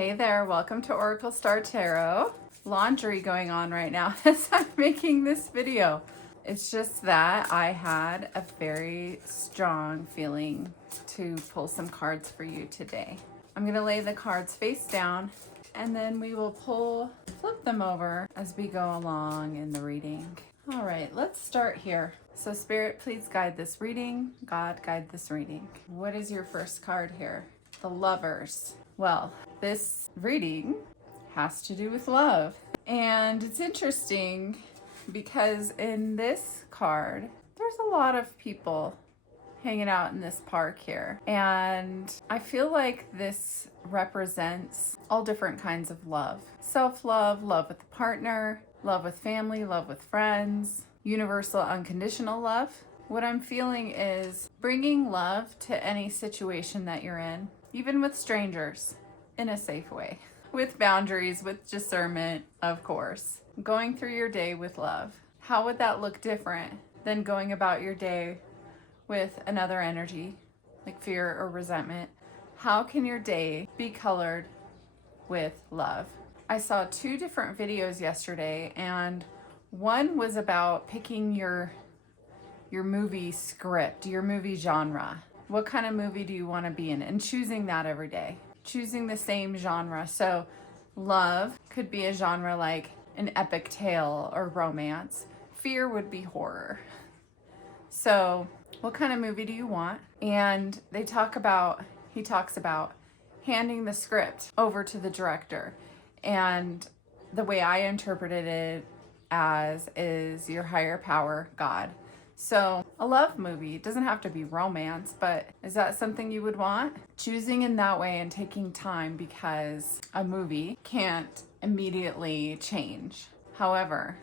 Hey there, welcome to Oracle Star Tarot. Laundry going on right now as I'm making this video. It's just that I had a very strong feeling to pull some cards for you today. I'm gonna lay the cards face down and then we will flip them over as we go along in the reading. All right, let's start here. So Spirit, please guide this reading. God, guide this reading. What is your first card here? The Lovers. Well, this reading has to do with love. And it's interesting because in this card, there's a lot of people hanging out in this park here. And I feel like this represents all different kinds of love. Self-love, love with a partner, love with family, love with friends, universal unconditional love. What I'm feeling is bringing love to any situation that you're in, even with strangers, in a safe way, with boundaries, with discernment, of course. Going through your day with love. How would that look different than going about your day with another energy, like fear or resentment? How can your day be colored with love? I saw two different videos yesterday, and one was about picking your movie script, your movie genre. What kind of movie do you want to be in? And choosing that every day. Choosing the same genre. So love could be a genre like an epic tale or romance. Fear would be horror. So what kind of movie do you want? And he talks about handing the script over to the director. And the way I interpreted it as is your higher power, God. So a love movie doesn't have to be romance, but is that something you would want? Choosing in that way and taking time, because a movie can't immediately change. However,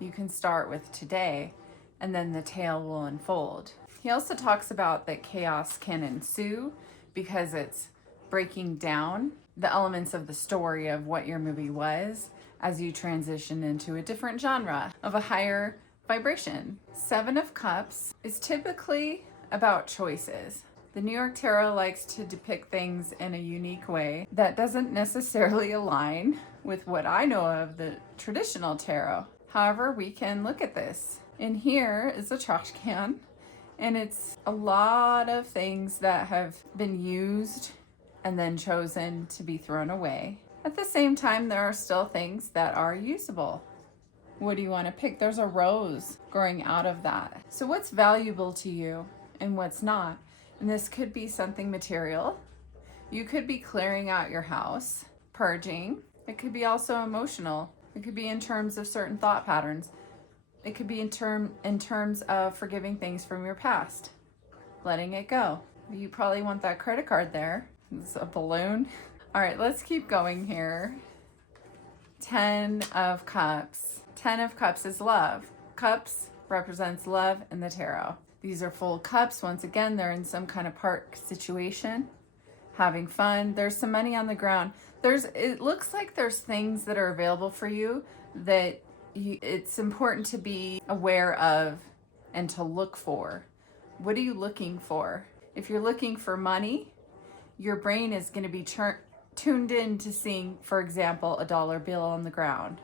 you can start with today and then the tale will unfold. He also talks about that chaos can ensue because it's breaking down the elements of the story of what your movie was as you transition into a different genre of a higher vibration. Seven of Cups is typically about choices. The New York Tarot likes to depict things in a unique way that doesn't necessarily align with what I know of the traditional tarot. However, we can look at this. In here is a trash can, and it's a lot of things that have been used and then chosen to be thrown away. At the same time, there are still things that are usable. What do you want to pick? There's a rose growing out of that. So what's valuable to you and what's not? And this could be something material. You could be clearing out your house, purging. It could be also emotional. It could be in terms of certain thought patterns. It could be in terms of forgiving things from your past, letting it go. You probably want that credit card there. It's a balloon. All right, let's keep going here. 10 of Cups. 10 of Cups is love. Cups represents love in the tarot. These are full cups. Once again, they're in some kind of park situation, having fun. There's some money on the ground. It looks like there's things that are available for you that it's important to be aware of and to look for. What are you looking for? If you're looking for money, your brain is going to be tuned in to seeing, for example, a dollar bill on the ground,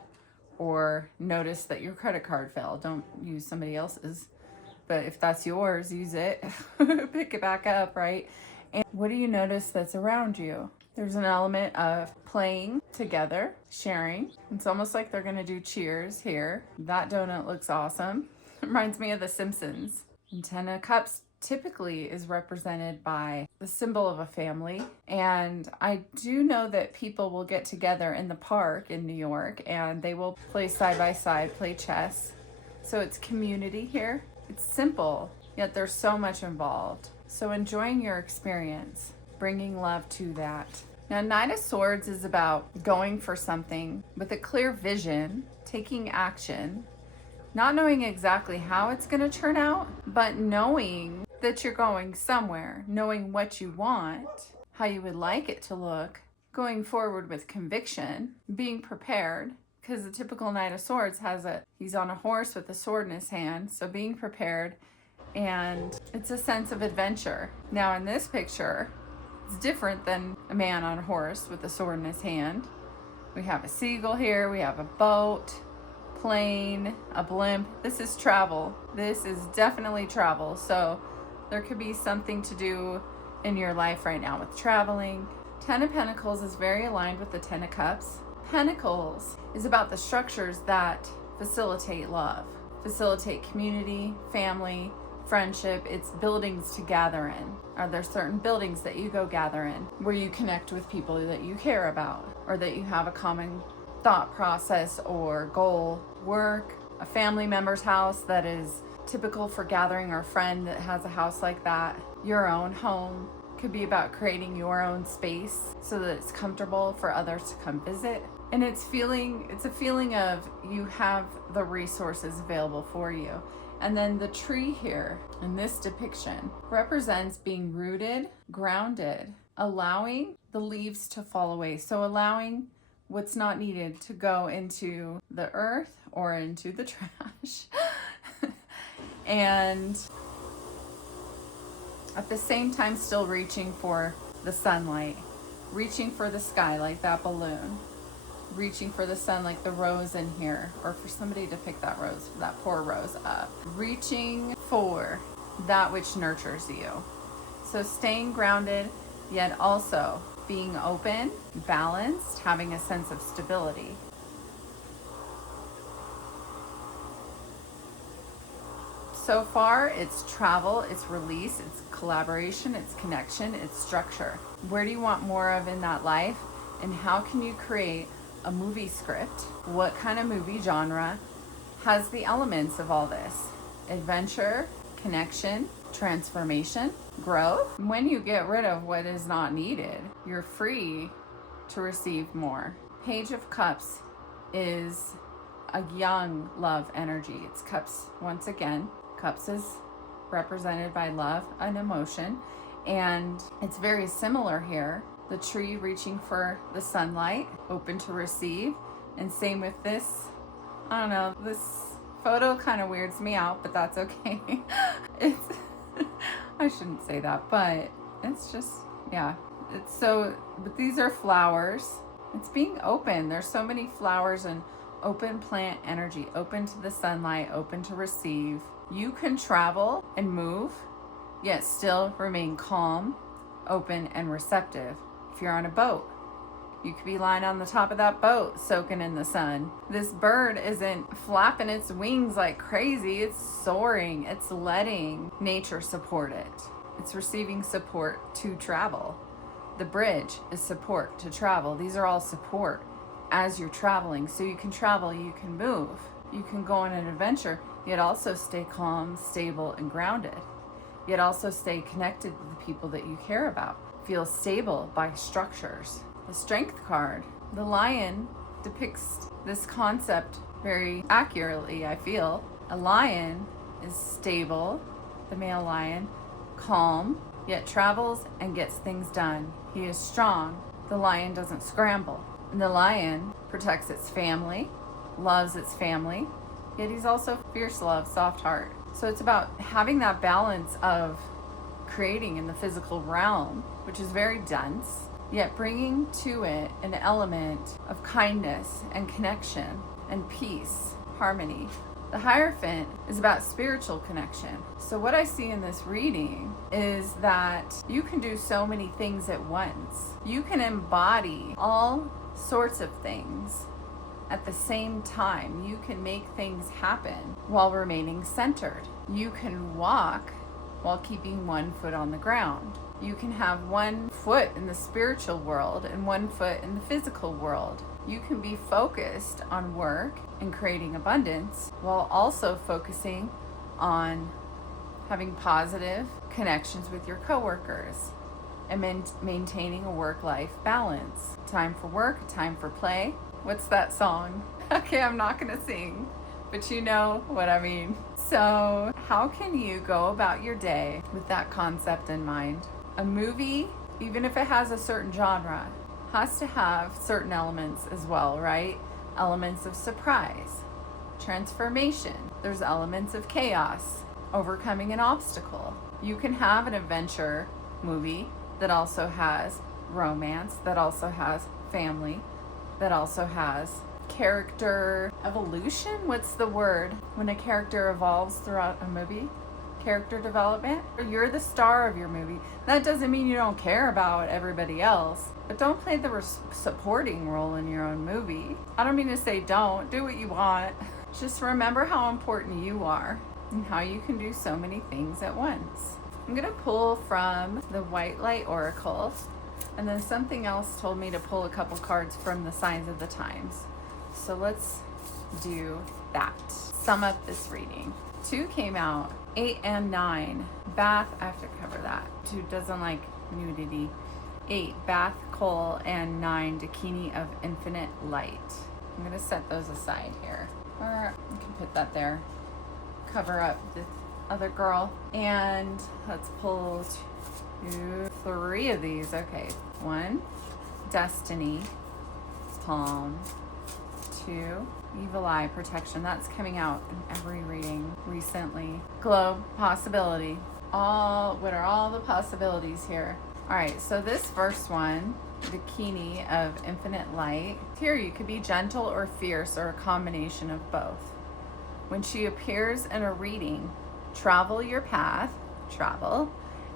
or notice that your credit card fell. Don't use somebody else's, but if that's yours, use it. Pick it back up, right? And what do you notice that's around you? There's an element of playing together, sharing. It's almost like they're gonna do cheers here. That donut looks awesome. It reminds me of The Simpsons. And 10 of Cups typically is represented by the symbol of a family. And I do know that people will get together in the park in New York and they will play side by side, play chess. So it's community here. It's simple, yet there's so much involved. So enjoying your experience, bringing love to that. Now, Knight of Swords is about going for something with a clear vision, taking action, not knowing exactly how it's going to turn out, but knowing that you're going somewhere, knowing what you want, how you would like it to look, going forward with conviction, being prepared, because the typical Knight of Swords he's on a horse with a sword in his hand, so being prepared, and it's a sense of adventure. Now in this picture, It's different than a man on a horse with a sword in his hand. We have a seagull here, we have a boat, plane, a blimp. This is travel. This is definitely travel. So there could be something to do in your life right now with traveling. Ten of Pentacles is very aligned with the Ten of Cups. Pentacles is about the structures that facilitate love, facilitate community, family, friendship. It's buildings to gather in. Are there certain buildings that you go gather in where you connect with people that you care about or that you have a common thought process or goal? Work, a family member's house that is typical for gathering, or a friend that has a house like that. Your own home could be about creating your own space so that it's comfortable for others to come visit. And it's a feeling of you have the resources available for you. And then the tree here in this depiction represents being rooted, grounded, allowing the leaves to fall away. So allowing what's not needed to go into the earth or into the trash. And at the same time still reaching for the sunlight, reaching for the sky like that balloon, reaching for the sun like the rose in here, or for somebody to pick that rose, that poor rose up, reaching for that which nurtures you. So staying grounded, yet also being open, balanced, having a sense of stability. So far, it's travel, it's release, it's collaboration, it's connection, it's structure. Where do you want more of in that life? And how can you create a movie script? What kind of movie genre has the elements of all this? Adventure, connection, transformation, growth. When you get rid of what is not needed, you're free to receive more. Page of Cups is a young love energy. It's cups once again. Cups is represented by love and emotion, and it's very similar here. The tree reaching for the sunlight, open to receive, and same with this. I don't know, this photo kind of weirds me out, but that's okay. It's I shouldn't say that, but it's just, yeah. It's so, but these are flowers. It's being open. There's so many flowers and open plant energy, open to the sunlight, open to receive. You can travel and move, yet still remain calm, open, and receptive. If you're on a boat, you could be lying on the top of that boat soaking in the sun. This bird isn't flapping its wings like crazy. It's soaring. It's letting nature support it. It's receiving support to travel. The bridge is support to travel. These are all support as you're traveling. So you can travel, you can move, you can go on an adventure, yet also stay calm, stable, and grounded. Yet also stay connected with the people that you care about. Feel stable by structures. The Strength card, the lion, depicts this concept very accurately, I feel. A lion is stable, the male lion, calm, yet travels and gets things done. He is strong. The lion doesn't scramble. And the lion protects its family, loves its family, yet he's also fierce love, soft heart. So it's about having that balance of creating in the physical realm, which is very dense, yet bringing to it an element of kindness and connection and peace, harmony. The Hierophant is about spiritual connection. So what I see in this reading is that you can do so many things at once. You can embody all sorts of things at the same time. You can make things happen while remaining centered. You can walk while keeping one foot on the ground. You can have one foot in the spiritual world and one foot in the physical world. You can be focused on work and creating abundance while also focusing on having positive connections with your coworkers and maintaining a work-life balance. Time for work, time for play. What's that song? Okay, I'm not gonna sing, but you know what I mean. So how can you go about your day with that concept in mind? A movie, even if it has a certain genre, has to have certain elements as well, right? Elements of surprise, transformation. There's elements of chaos, overcoming an obstacle. You can have an adventure movie that also has romance, that also has family, that also has character evolution. What's the word when a character evolves throughout a movie? Character development. You're the star of your movie. That doesn't mean you don't care about everybody else, but don't play the supporting role in your own movie. I don't mean to say don't. Do what you want. Just remember how important you are and how you can do so many things at once. I'm going to pull from the White Light Oracle, and then something else told me to pull a couple cards from the Signs of the Times. So let's do that. Sum up this reading. 2 came out, 8 and 9. Bath, I have to cover that. 2 doesn't like nudity. 8, Bath, Coal, and 9, Dakini of Infinite Light. I'm going to set those aside here. Or I can put that there. Cover up the other girl. And let's pull 2, 3 of these. Okay. 1, Destiny, Palm. 2, Evil Eye, Protection. That's coming out in every reading recently. Globe, Possibility. What are all the possibilities here? All right, so this first one, Dakini of Infinite Light. Here you could be gentle or fierce or a combination of both. When she appears in a reading, travel your path,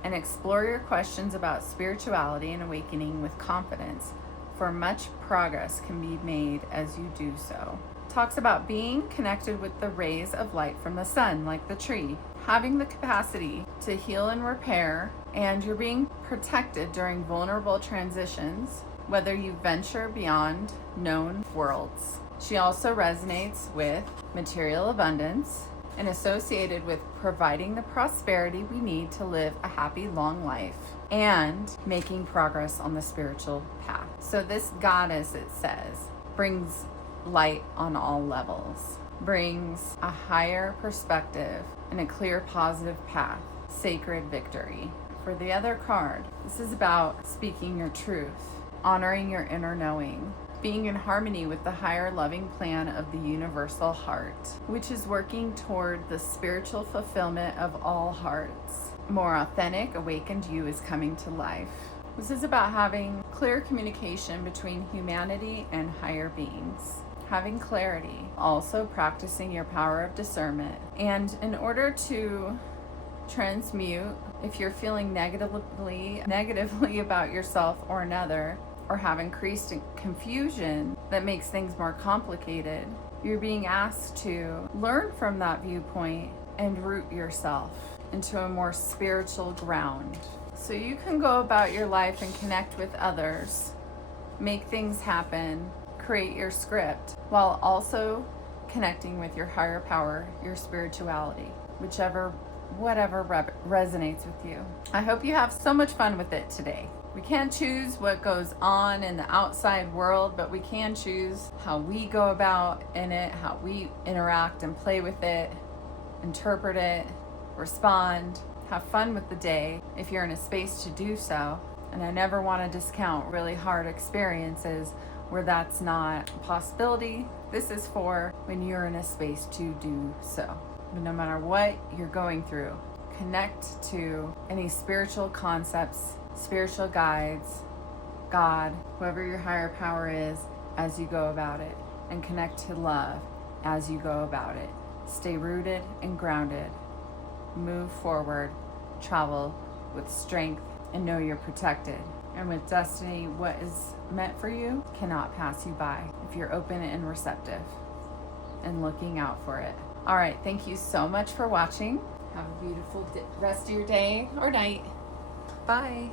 and explore your questions about spirituality and awakening with confidence, for much progress can be made as you do so. Talks about being connected with the rays of light from the sun, like the tree, having the capacity to heal and repair, and you're being protected during vulnerable transitions, whether you venture beyond known worlds. She also resonates with material abundance and associated with providing the prosperity we need to live a happy, long life and making progress on the spiritual path. So this goddess, it says, brings light on all levels, brings a higher perspective and a clear, positive path, sacred victory. For the other card, this is about speaking your truth, honoring your inner knowing, being in harmony with the higher loving plan of the universal heart, which is working toward the spiritual fulfillment of all hearts. More authentic, awakened you is coming to life. This is about having clear communication between humanity and higher beings. Having clarity, also practicing your power of discernment. And in order to transmute, if you're feeling negatively about yourself or another, or have increased confusion that makes things more complicated, you're being asked to learn from that viewpoint and root yourself into a more spiritual ground. So you can go about your life and connect with others, make things happen, create your script, while also connecting with your higher power, your spirituality, whatever resonates with you. I hope you have so much fun with it today. We can't choose what goes on in the outside world, but we can choose how we go about in it, how we interact and play with it, interpret it, respond, have fun with the day if you're in a space to do so. And I never want to discount really hard experiences where that's not a possibility. This is for when you're in a space to do so. But no matter what you're going through, connect to any spiritual concepts, spiritual guides, God, whoever your higher power is, as you go about it, and connect to love as you go about it. Stay rooted and grounded. Move forward, travel with strength, and know you're protected. And with destiny, what is meant for you cannot pass you by if you're open and receptive and looking out for it. All right, thank you so much for watching. Have a beautiful rest of your day or night. Bye.